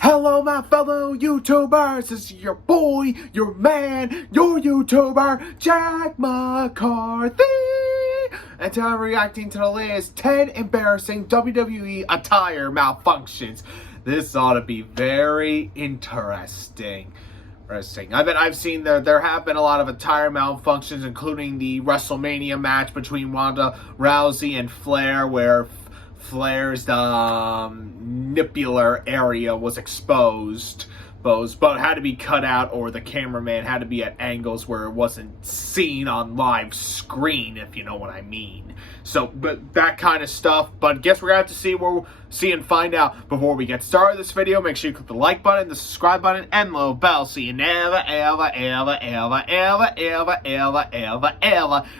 Hello, my fellow YouTubers. This is your boy, your man, your YouTuber, Jack McCarthy. And today I'm reacting to the latest 10 embarrassing WWE attire malfunctions. This ought to be very interesting. I've seen there have been a lot of attire malfunctions, including the WrestleMania match between Ronda Rousey and Flair, where Flair's nipular area was exposed, but had to be cut out, or the cameraman had to be at angles where it wasn't seen on live screen, if you know what I mean. So, but that kind of stuff. But guess we're gonna have to see and find out. Before we get started with this video, make sure you click the like button, the subscribe button, and the little bell so you never, ever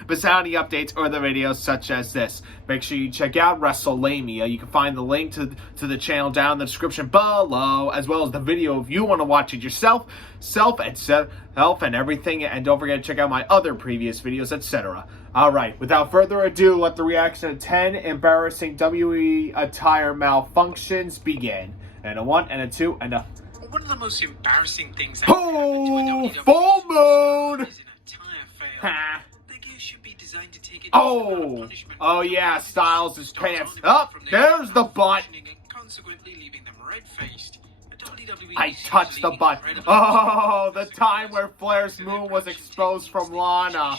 miss out any updates or the videos such as this. Make sure you check out WrestleMania. You can find the link to the channel down in the description below, as well as the video if you want to watch it yourself, and everything. And don't forget to check out my other previous videos, etc. Alright, without further ado, let the reaction to 10 embarrassing WWE attire malfunctions begin. And a 1, and a 2, and a... One of the most embarrassing things that happened to a WWE full moon! Is an attire fail. The gear should be designed to take Oh yeah, Styles' pants. Up, there's the butt. Consequently leaving them red-faced. I touched the butt. Oh, the time where Flair's moon was exposed from Lana.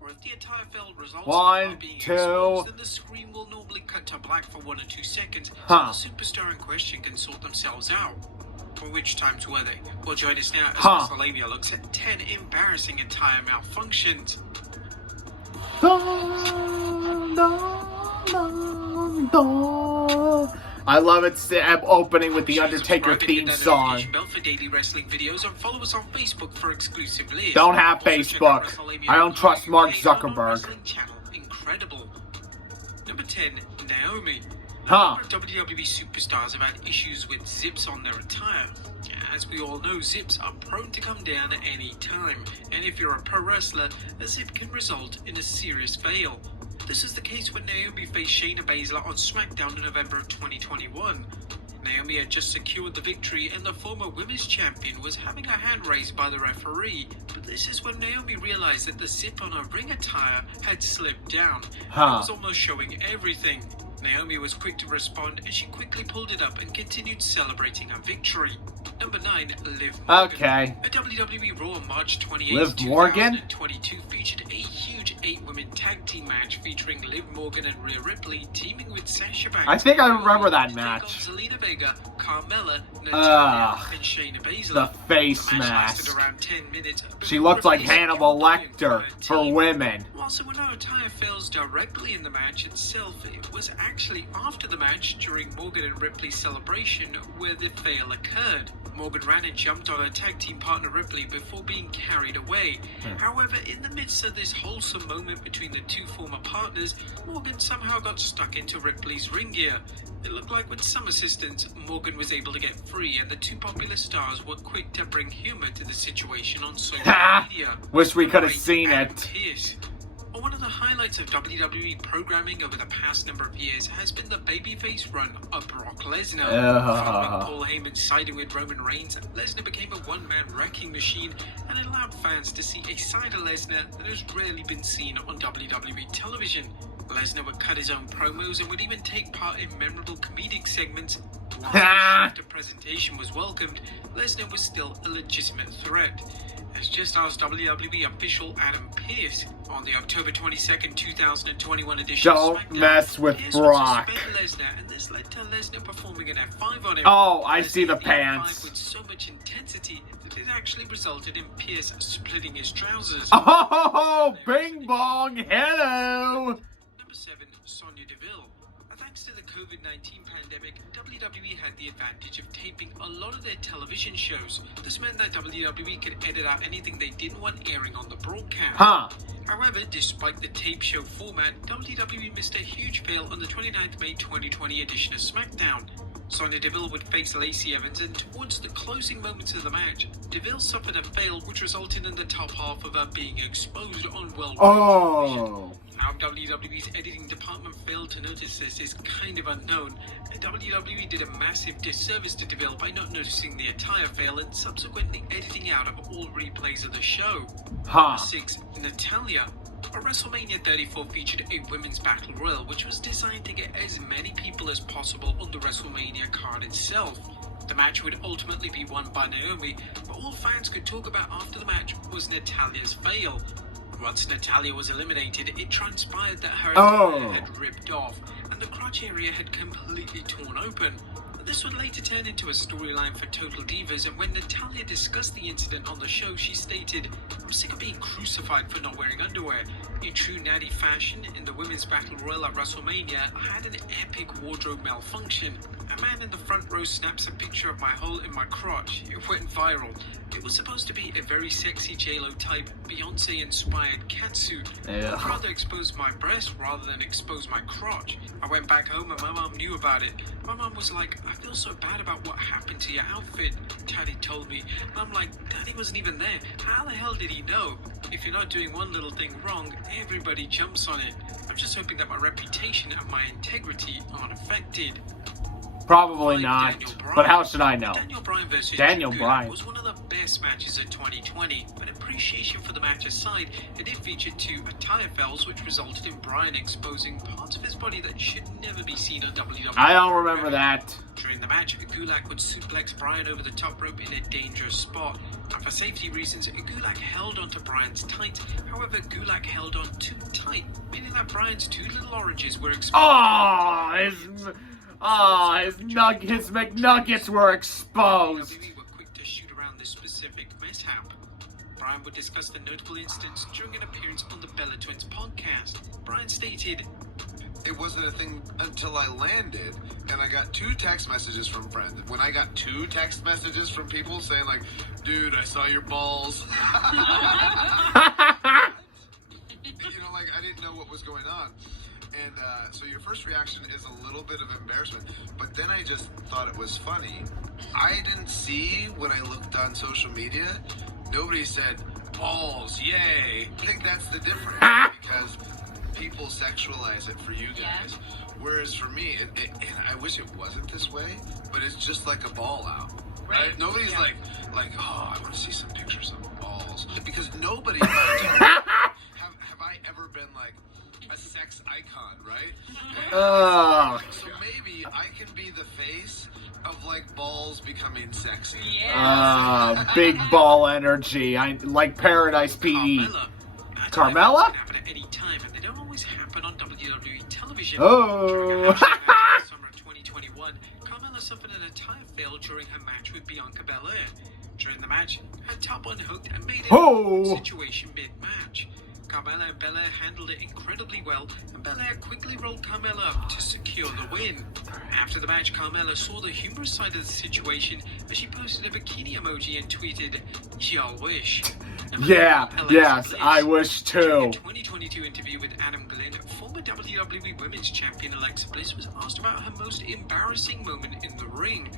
Or if the attire fail results 1, 2. Exposed, then the screen will normally cut to black for 1 or 2 seconds, so the superstar in question can sort themselves out. For which times were they? Well, join us now as WrestleMania looks at 10 embarrassing attire malfunctions. I love it. I'm opening with the Undertaker theme song. For daily wrestling videos, and follow us on Facebook for exclusive lists. Don't have Facebook. I don't trust Mark Zuckerberg. Incredible. Number 10, Naomi. WWE superstars have had issues with zips on their attire. As we all know, zips are prone to come down at any time, and if you're a pro wrestler, a zip can result in a serious fail. This is the case when Naomi faced Shayna Baszler on SmackDown in November of 2021. Naomi had just secured the victory, and the former women's champion was having her hand raised by the referee. But this is when Naomi realized that the zip on her ring attire had slipped down. It was almost showing everything. Naomi was quick to respond, and she quickly pulled it up and continued celebrating her victory. Number 9, Liv Morgan. Okay. A WWE Raw on March 28, Liv Morgan? 2022 featured a huge 8-women tag team match featuring Liv Morgan and Rhea Ripley teaming with Sasha Banks. I think I remember that match. Zelina Vega, Carmella, Natalya, and Shayna Baszler. The face mask mask. around 10 minutes. She looked like Hannibal Lecter for women. Whilst there were no attire fails directly in the match itself, it was actually after the match during Morgan and Ripley's celebration where the fail occurred. Morgan ran and jumped on her tag team partner Ripley before being carried away. However, in the midst of this wholesome moment between the two former partners, Morgan somehow got stuck into Ripley's ring gear. It looked like with some assistance, Morgan was able to get free, and the two popular stars were quick to bring humor to the situation on social media. Wish we could have seen it. One of the highlights of WWE programming over the past number of years has been the babyface run of Brock Lesnar. Following Paul Heyman siding with Roman Reigns, Lesnar became a one-man wrecking machine and allowed fans to see a side of Lesnar that has rarely been seen on WWE television. Lesnar would cut his own promos and would even take part in memorable comedic segments. While the presentation was welcomed, Lesnar was still a legitimate threat. As just asked WWE official Adam Pearce on the October 22nd, 2021 edition Don't of SmackDown, mess with Brock. Lesnar, and this led to Lesnar performing an F5 on him. Oh, I see the pants. With so much intensity that it actually resulted in Pearce splitting his trousers. Oh, bing bong, hello. Number 7, Sonya Deville. Thanks to the COVID-19 pandemic, WWE had the advantage of taping a lot of their television shows. This meant that WWE could edit out anything they didn't want airing on the broadcast. However, despite the tape show format, WWE missed a huge fail on the 29th May 2020 edition of SmackDown. Sonya Deville would face Lacey Evans, and towards the closing moments of the match, Deville suffered a fail which resulted in the top half of her being exposed on World television. How WWE's editing department failed to notice this is kind of unknown, and WWE did a massive disservice to Deville by not noticing the attire fail and subsequently editing out of all replays of the show. Huh. 6. Natalya. A WrestleMania 34 featured a women's battle royal, which was designed to get as many people as possible on the WrestleMania card itself. The match would ultimately be won by Naomi, but all fans could talk about after the match was Natalya's fail. Once Natalya was eliminated, it transpired that her attire had ripped off, and the crotch area had completely torn open. But this would later turn into a storyline for Total Divas, and when Natalya discussed the incident on the show, she stated, "I'm sick of being crucified for not wearing underwear." In true natty fashion, in the Women's Battle Royal at WrestleMania, I had an epic wardrobe malfunction. A man in the front row snaps a picture of my hole in my crotch. It went viral. It was supposed to be a very sexy J-Lo type, Beyonce-inspired catsuit. I'd rather expose my breast rather than expose my crotch. I went back home and my mom knew about it. My mom was like, "I feel so bad about what happened to your outfit," Daddy told me. I'm like, Daddy wasn't even there. How the hell did he know? If you're not doing one little thing wrong, everybody jumps on it. I'm just hoping that my reputation and my integrity aren't affected. Probably not, but how should I know? Daniel Bryan versus Daniel Drew Bryan was one of the best matches of 2020, but appreciation for the match aside, it did feature 2 attire fails, which resulted in Bryan exposing parts of his body that should never be seen on WWE. I don't remember that. During the match, Gulak would suplex Bryan over the top rope in a dangerous spot, and for safety reasons, Gulak held onto Bryan's tights. However, Gulak held on too tight, meaning that Bryan's 2 little oranges were exposed. His McNuggets were exposed. WWE were quick to shoot around this specific mishap. Bryan would discuss the notable instance during an appearance on the Bella Twins podcast. Bryan stated, "It wasn't a thing until I landed, and I got 2 text messages from friends. When I got 2 text messages from people saying like, 'Dude, I saw your balls.'" Like, I didn't know what was going on. And so your first reaction is a little bit of embarrassment, but then I just thought it was funny. I didn't see when I looked on social media, nobody said, "Balls, yay." I think that's the difference, because people sexualize it for you guys. Whereas for me, and I wish it wasn't this way, but it's just like a ball out. Right? Nobody's like, "Oh, I want to see some pictures of balls." Because nobody have I ever been like a sex icon, right? So maybe I can be the face of like balls becoming sexy. Big ball energy. I like Paradise PE. Carmella? Can happen at any time, and they don't always happen on WWE television. Oh. Summer of 2021, Carmella suffered an attire fail during her match with Bianca Belair. During the match, her top unhooked and made a situation mid-match. Carmella and Belair handled it incredibly well, and Belair quickly rolled Carmella up to secure the win. After the match, Carmella saw the humorous side of the situation as she posted a bikini emoji and tweeted, "Y'all wish." Yes, I wish too. During a 2022 interview with Adam Glenn, former WWE Women's Champion Alexa Bliss was asked about her most embarrassing moment in the ring.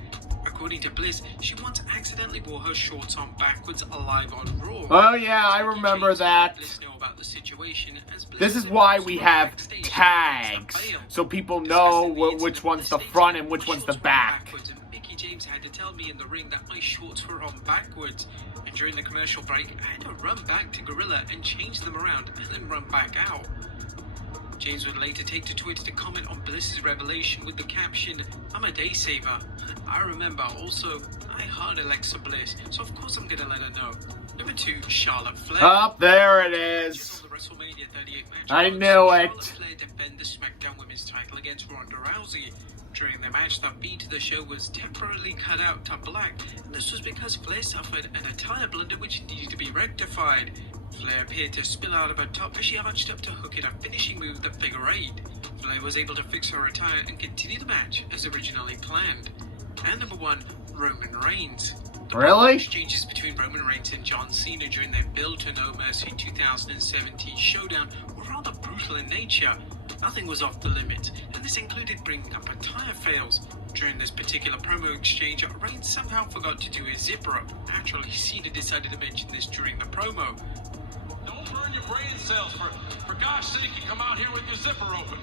According to Bliss, she once accidentally wore her shorts on backwards live on Raw. Oh yeah, I remember that. Bliss know about the situation, as Bliss This is said why once we on have backstage, tags, fail. so people know which one's the front and which one's the back. And Mickie James had to tell me in the ring that my shorts were on backwards. And during the commercial break, I had to run back to Gorilla and change them around and then run back out. James would later take to Twitter to comment on Bliss's revelation with the caption, "I'm a day saver. I remember also, I heard Alexa Bliss, so of course I'm gonna let her know." Number 2, Charlotte Flair. Up there it is. The WrestleMania 38 match, I knew Charlotte it. Flair defend the SmackDown Women's title against Ronda Rousey. During the match, the beat to the show was temporarily cut out to black, and this was because Flair suffered an attire blunder which needed to be rectified. Flair appeared to spill out of her top as she arched up to hook in a finishing move, the figure 8. Flair was able to fix her attire and continue the match as originally planned. And number 1, Roman Reigns. The Really? exchanges between Roman Reigns and John Cena during their Build to No Mercy 2017 showdown were rather brutal in nature. Nothing was off the limits, and this included bringing up attire fails. During this particular promo exchange, Reigns somehow forgot to do his zipper up. Naturally, Cena decided to mention this during the promo. Don't burn your brain cells for For gosh sake, you come out here with your zipper open.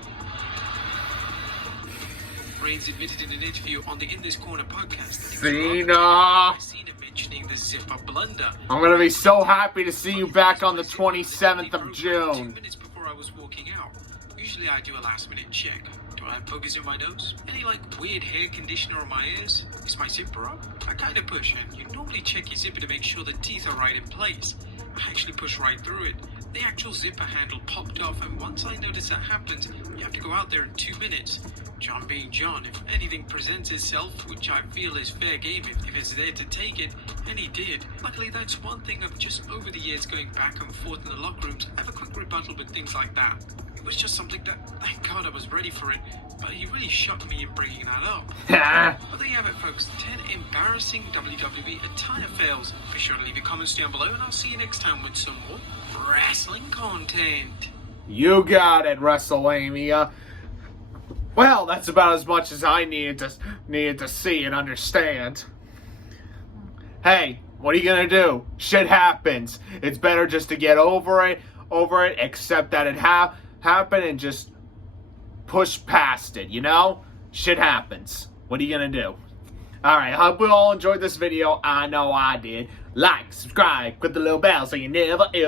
Reigns admitted in an interview on the In This Corner podcast Cena! Cena mentioning the zipper blunder. I'm gonna be so happy to see you back on the 27th of 2 June. minutes before I was walking out. Usually I do a last minute check. Do I have boogers in my nose? Any weird hair conditioner on my ears? Is my zipper up? I kinda push, and you normally check your zipper to make sure the teeth are right in place. I actually pushed right through it. The actual zipper handle popped off, and once I noticed that happened, you have to go out there in 2 minutes. John being John, if anything presents itself, which I feel is fair game if it's there to take it, and he did. Luckily, that's one thing of just over the years going back and forth in the locker rooms, I have a quick rebuttal with things like that. It was just something that, thank God I was ready for it, but he really shocked me in bringing that up. Well, there you have it, folks. 10 embarrassing WWE attire fails. Be sure to leave your comments down below, and I'll see you next time with some more wrestling content. You got it, WrestleMania. Well, that's about as much as I needed to see and understand. Hey, what are you gonna do? Shit happens. It's better just to get over it, accept that it happened, and just push past it, you know? Shit happens. What are you gonna do? Alright, I hope you all enjoyed this video. I know I did. Like, subscribe, click the little bell so you never miss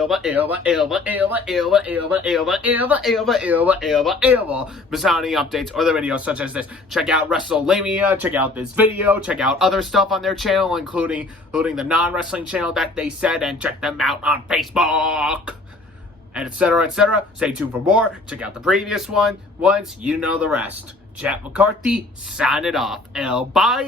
out any updates or the videos such as this. Check out WrestleMania, check out this video, check out other stuff on their channel, including the non-wrestling channel that they said, and check them out on Facebook. And etc., etc. Stay tuned for more. Check out the previous ones. You know the rest. Jack McCarthy, sign it off. El Bye.